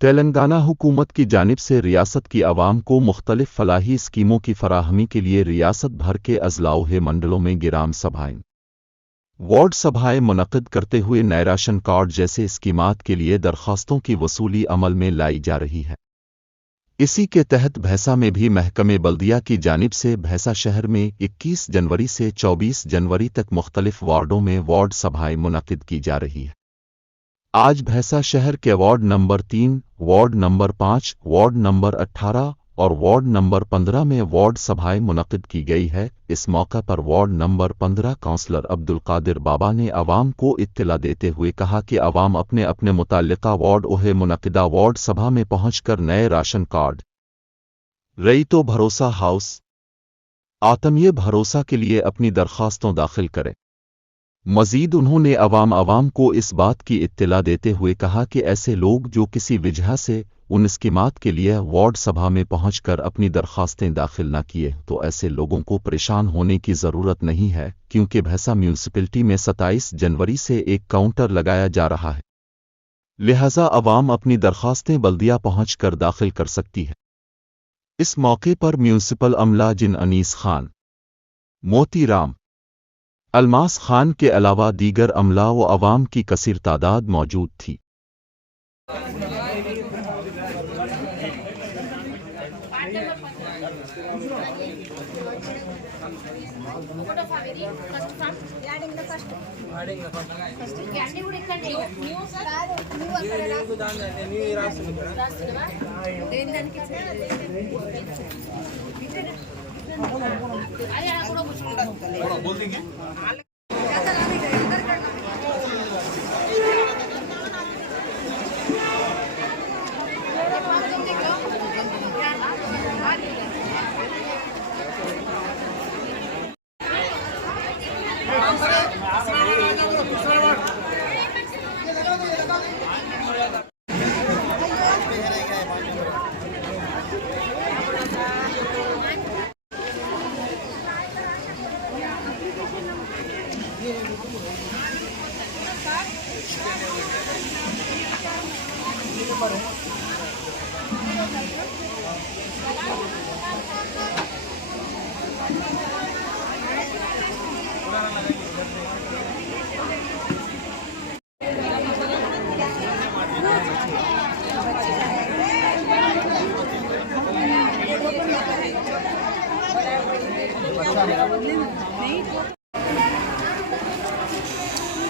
तेलंगाना हुकूमत की जानिब से रियासत की आवाम को मुख्तलिफ फलाही स्कीमों की फराहमी के लिए रियासत भर के अजलाओ मंडलों में ग्राम सभाएं, वार्ड सभाएं मुनक़िद करते हुए नए राशन कार्ड जैसे स्कीमात के लिए दरख्वास्तों की वसूली अमल में लाई जा रही है। इसी के तहत भैंसा में भी महकमे बल्दिया की जानिब से भैंसा शहर में 21 जनवरी से 24 जनवरी तक मुख्तलिफ वार्डों में वार्ड सभाएं मुनक़िद की जा रही है। आज भैंसा शहर के ward number 3, ward number 5, ward number 18 और वार्ड नंबर 15 में वार्ड सभाएं मुनक़िद की गई है। इस मौका पर ward number 15 councillor Abdul Qadir Baba ने आवाम को इत्तला देते हुए कहा कि आवाम अपने अपने मुताल्लिक़ा वार्ड ओहे मुनक़िदा वार्ड सभा में पहुंचकर नए राशन कार्ड, रईतो भरोसा हाउस, आतमीय भरोसा के लिए अपनी दरख्वास्तों दाखिल करें। मजीद उन्होंने आवाम को इस बात की इत्तला देते हुए कहा कि ऐसे लोग जो किसी वजह से उन स्कीमात के लिए वार्ड सभा में पहुंचकर अपनी दरख्वास्तें दाखिल न किए तो ऐसे लोगों को परेशान होने की ज़रूरत नहीं है, क्योंकि भैंसा म्यूनसिपलिटी में 27 जनवरी से एक काउंटर लगाया जा रहा है। लिहाजा आवाम अपनी दरख्वास्तें बल्दिया पहुंचकर दाखिल कर सकती है। इस मौके पर म्यूनसिपल अमला जिन अनीस खान, मोती राम, अलमास खान के अलावा दीगर अमला व अवाम की कसीर तादाद मौजूद थी।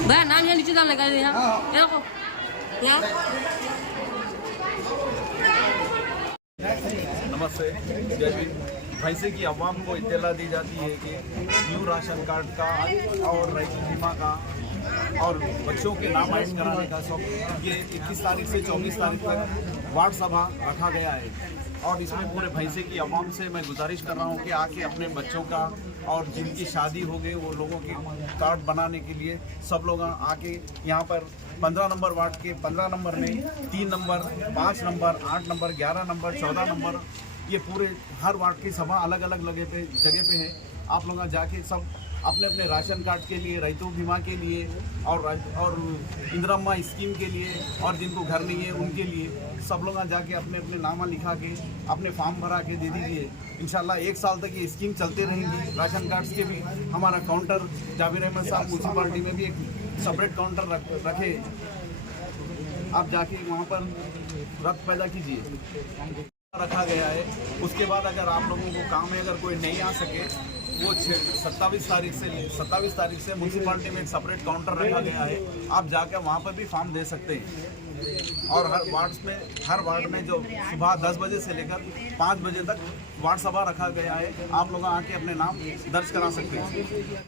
भैया नाम यहाँ नीचे डाल लगा यहाँ देखो क्या। नमस्ते, जय हिंद। भैंसे की आवाम को इत्तला दी जाती है कि न्यू राशन कार्ड का और रईतो बीमा का और बच्चों के नाम ऐड कराने का सब ये 21 तारीख से 24 तारीख तक वार्ड सभा रखा गया है। और इसमें पूरे भैंसे की आवाम से मैं गुजारिश कर रहा हूँ कि आके अपने बच्चों का और जिनकी शादी हो गई वो लोगों की कार्ड बनाने के लिए सब लोग आके यहाँ पर 15 नंबर वार्ड के 15 नंबर में 3 number, 5 number, 8 number, 11 number, 14 number, ये पूरे हर वार्ड की सभा अलग अलग जगह पे है। आप लोग जाके सब अपने अपने राशन कार्ड के लिए, रईतो बीमा के लिए और इंदिरा स्कीम के लिए और जिनको घर नहीं है उनके लिए सब लोग जाके अपने अपने नामा लिखा के अपने फॉर्म भरा के दे दीजिए। इंशाल्लाह 1 साल तक ये स्कीम चलते रहेंगी। राशन कार्ड्स के भी हमारा काउंटर जाबिर अहमद साहब म्यूनसिपालिटी में भी एक सेपरेट काउंटर रखे, आप जाके वहाँ पर रक्त पैदा कीजिए। रखा गया है। उसके बाद अगर आप लोगों को काम में अगर कोई नहीं आ सके वो 27 तारीख से म्यूनसिपालिटी में एक सेपरेट काउंटर रखा गया है, आप जाकर वहाँ पर भी फॉर्म दे सकते हैं। और हर वार्ड में जो सुबह 10 बजे से लेकर 5 बजे तक वार्ड सभा रखा गया है, आप लोग आके अपने नाम दर्ज करा सकते हैं।